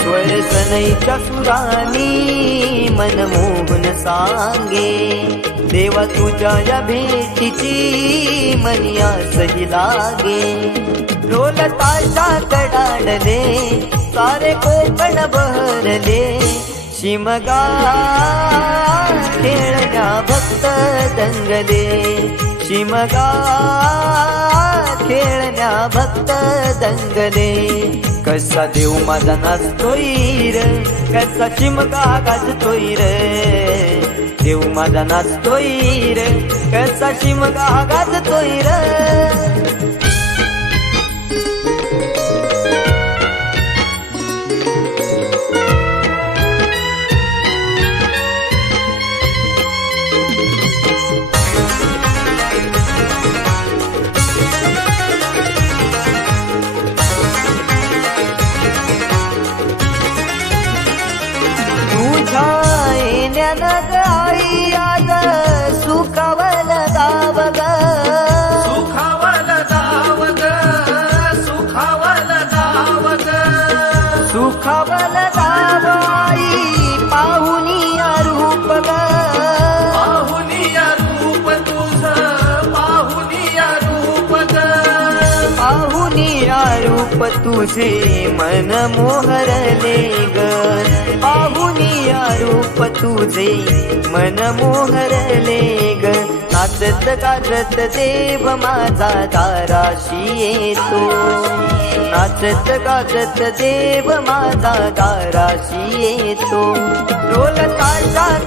स्वरसनईच्या सुरानी मनमोहन सांगे. देवा तुझ्या या भेटीची मनिया सही लागे. ढोल ताशा कडाडले सारे कोकण बहरले. शिमगा खेळण्या भक्त दंगले. शिमगा खेळण्या भक्त दंगले. कसा देव माझा नाचतोय र कसा चिमका गाजतोय र. देव माझा नाचतोय र कसा चिमका गाजतोय र. ग आई आज सुखावल गाव ग सुखावल जावग सुखावल जावग सुखावल गाव आई पाहुनिया रूप ग पाहुनिया रूप तुझ पाहुनिया रूप ग पाहुनिया रूप तुझे मन मोहरले. तुझे मन मोहरले ग. नाचत गाजत देव माझा दाराशी येतो. नाचत काजत देव माझा दाराशी येतो. ढोल ताशा